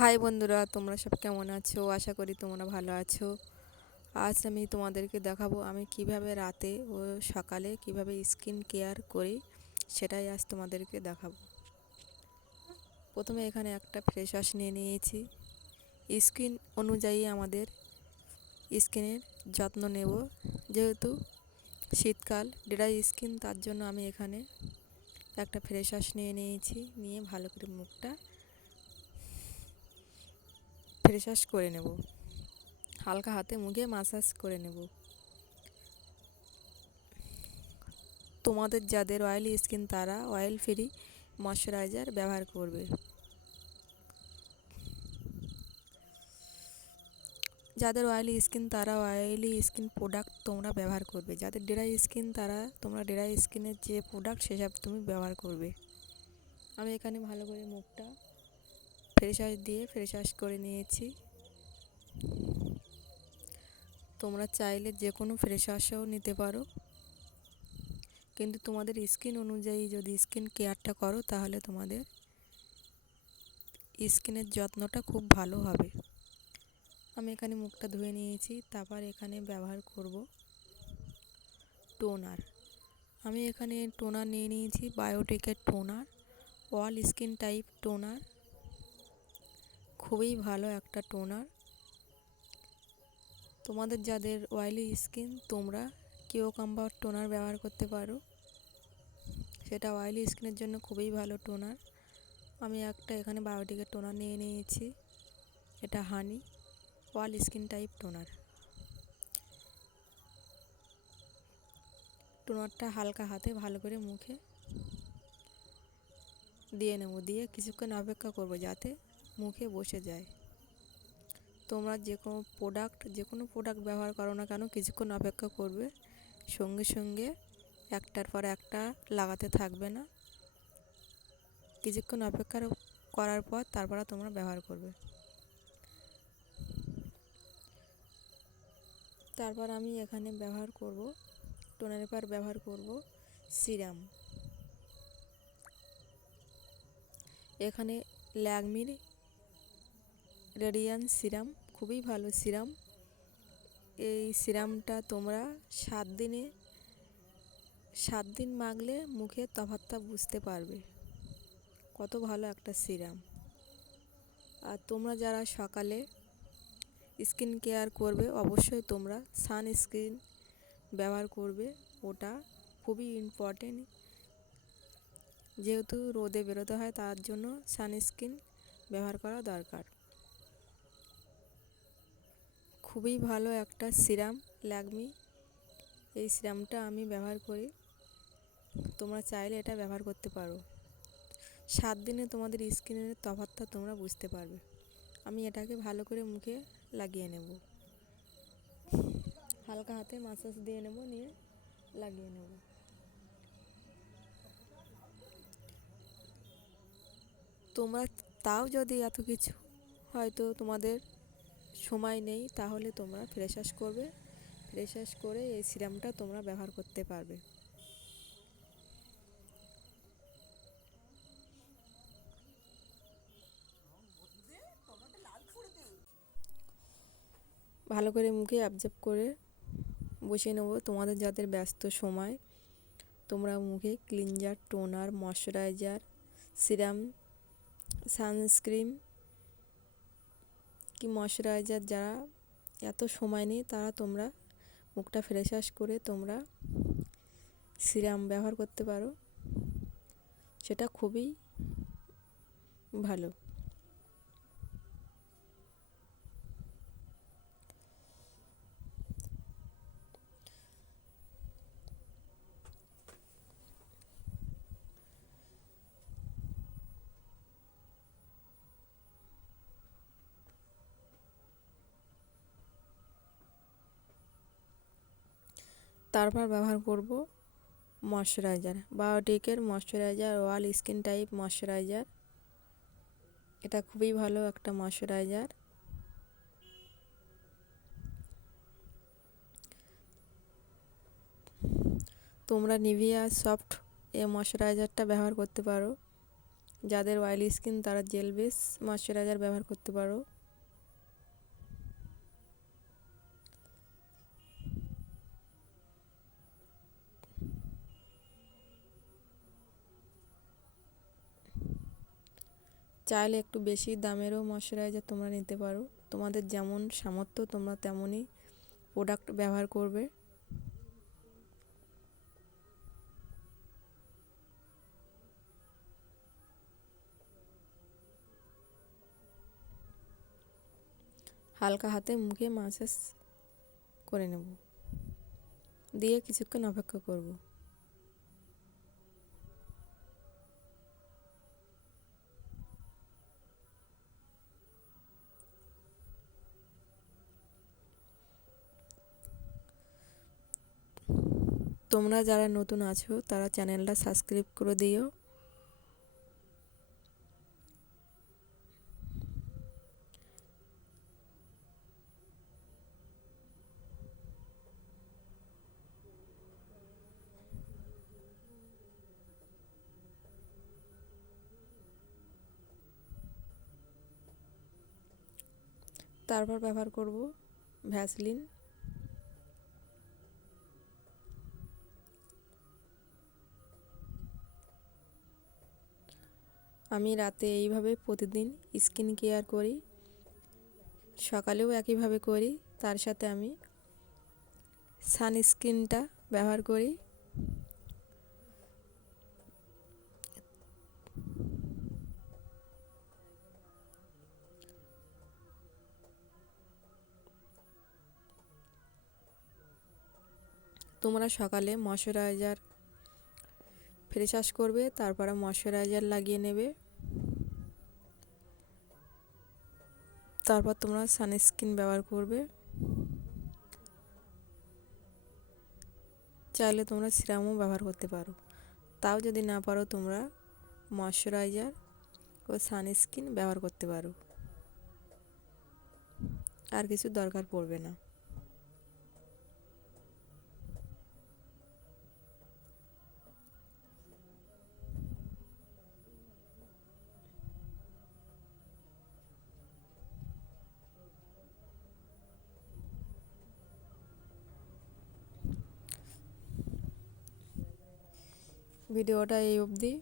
High বন্ধুরা, তোমরা সব কেমন আছো? আশা করি তোমরা ভালো আছো। আজ আমি তোমাদেরকে দেখাবো আমি কীভাবে রাতে ও সকালে কীভাবে স্কিন কেয়ার করি, সেটাই আজ তোমাদেরকে দেখাবো। প্রথমে এখানে একটা ফ্রেশ ওয়াশ নিয়ে নিয়েছি। স্কিন অনুযায়ী আমাদের স্কিনের যত্ন নেব। যেহেতু শীতকাল, ড্রাই স্কিন, তার জন্য আমি এখানে একটা ফ্রেশ ওয়াশ নিয়ে নিয়েছি। নিয়ে ভালো করে মুখটা ফ্রেশ করে নেব। হালকা হাতে মুখে মাসাজ করে নেব। তোমাদের যাদের অয়েলি স্কিন তারা অয়েল ফ্রি ময়শ্চারাইজার ব্যবহার করবে। যাদের অয়েলি স্কিন তারা অয়েলি স্কিন প্রোডাক্ট তোমরা ব্যবহার করবে। যাদের ড্রাই স্কিন তারা, তোমরা ড্রাই স্কিনের যে প্রোডাক্ট সেসব তুমি ব্যবহার করবে। আমি এখানে ভালো করে মুখটা ফ্রেশ ওয়াশ দিয়ে ফ্রেশ ওয়াশ করে নিয়েছি। তোমরা চাইলে যে কোনো ফ্রেশ ওয়াশও নিতে পারো। কিন্তু তোমাদের স্কিন অনুযায়ী যদি স্কিন কেয়ারটা করো, তাহলে তোমাদের স্কিনের যত্নটা খুব ভালো হবে। আমি এখানে মুখটা ধুয়ে নিয়েছি, তারপর এখানে ব্যবহার করব টোনার। আমি এখানে টোনার নিয়ে নিয়েছি, বায়োটেকের toner all skin type toner. খুবই ভালো একটা টোনার। তোমাদের যাদের অয়েলি স্কিন তোমরা কেও কাম্বার টোনার ব্যবহার করতে পারো। সেটা অয়েলি স্কিনের জন্য খুবই ভালো টোনার। আমি একটা এখানে বায়োটিকের টোনার নিয়ে নিয়েছি। এটা honey all skin type toner. টোনারটা হালকা হাতে ভালো করে মুখে দিয়ে নেব। দিয়ে কিছুক্ষণ অপেক্ষা করব যাতে মুখে বসে যায়। তোমরা যে কোনো প্রোডাক্ট যে কোনো প্রোডাক্ট ব্যবহার করো না কেন কিছুক্ষণ অপেক্ষা করবে। সঙ্গে সঙ্গে একটার পর একটা লাগাতে থাকবে না। কিছুক্ষণ অপেক্ষা করার পর তারপরে তোমরা ব্যবহার করবে। তারপর আমি এখানে ব্যবহার করব টোনারের পর ব্যবহার করব সিরাম এখানে ল্যাগমির রেডিয়ান সিরাম, খুবই ভালো সিরাম। এই সিরামটা তোমরা সাত দিনে, সাত দিন মাগলে মুখের তফাতটা বুঝতে পারবে। কত ভালো একটা সিরাম। আর তোমরা যারা সকালে স্কিন কেয়ার করবে, অবশ্যই তোমরা সানস্ক্রিন ব্যবহার করবে। ওটা খুবই ইম্পর্টেন্ট যেহেতু রোদে বেরোতে হয়, তার জন্য সানস্ক্রিন ব্যবহার করা দরকার। খুবই ভালো একটা সিরাম ল্যাকমি এই সিরামটা আমি ব্যবহার করি। তোমরা চাইলে এটা ব্যবহার করতে পারো। সাত দিনে তোমাদের স্কিনের তফাতটা তোমরা বুঝতে পারবে। আমি এটাকে ভালো করে মুখে লাগিয়ে নেব। হালকা হাতে মাসাজ দিয়ে নেব, নিয়ে লাগিয়ে নেব। তোমরা তাও যদি এত কিছু হয়তো তোমাদের সময় নেই, তাহলে তোমরা ফ্রেশ করবে। ফ্রেশ করে এই সিরামটা তোমরা ব্যবহার করতে পারবে। ভালো করে মুখে অবজার্ভ করে বসিয়ে নেব। তোমাদের যাদের ব্যস্ত সময়, তোমরা মুখে cleanser toner moisturiser serum sunscreen কি ময়শ্চারাইজার যারা এত সময় নেই, তারা তোমরা মুখটা ফ্রেশ ওয়াশ করে তোমরা সিরাম ব্যবহার করতে পারো। সেটা খুবই ভালো। তারপর ব্যবহার করব moisturiser বায়োটিকের moisturiser, all skin type moisturiser. এটা খুবই ভালো একটা ময়শ্চারাইজার। তোমরা নিভিয়া সফট এ ময়শ্চারাইজারটা ব্যবহার করতে পারো। যাদের অয়েলি স্কিন তারা জেল বেস ময়শ্চারাইজার ব্যবহার করতে পারো। চাইলে একটু বেশি দামেরও ময়শ্চারাইজার তোমরা নিতে পারো। তোমাদের যেমন সামর্থ্য, তোমরা তেমনই প্রোডাক্ট ব্যবহার করবে। হালকা হাতে মুখে মাসাজ করে নেব। দিয়ে কিছুক্ষণ অপেক্ষা করব। তোমরা যারা নতুন আছো তারা চ্যানেলটা সাবস্ক্রাইব করে দিও। তারপর ব্যবহার করব ভ্যাসলিন। আমি রাতে এইভাবে প্রতিদিন স্কিন কেয়ার করি, সকালেও একইভাবে করি, তার সাথে আমি সানস্ক্রিনটা ব্যবহার করি। তোমরা সকালে ময়শ্চারাইজার ওয়াশ করবে, তারপরে ময়শ্চারাইজার লাগিয়ে নেবে। তারপর তোমরা সানস্ক্রিন ব্যবহার করবে। চাইলে তোমরা সিরামও ব্যবহার করতে পারো। তাও যদি না পারো, তোমরা ময়শ্চারাইজার ও সানস্ক্রিন ব্যবহার করতে পারো। আর কিছু দরকার পড়বে না। ভিডিওটা এই অবধি।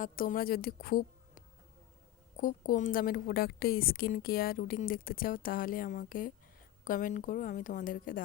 আর তোমরা যদি খুব খুব কম দামের প্রোডাক্টে স্কিন কেয়ার রুটিন দেখতে চাও, তাহলে আমাকে কমেন্ট করো, আমি তোমাদেরকে দেখ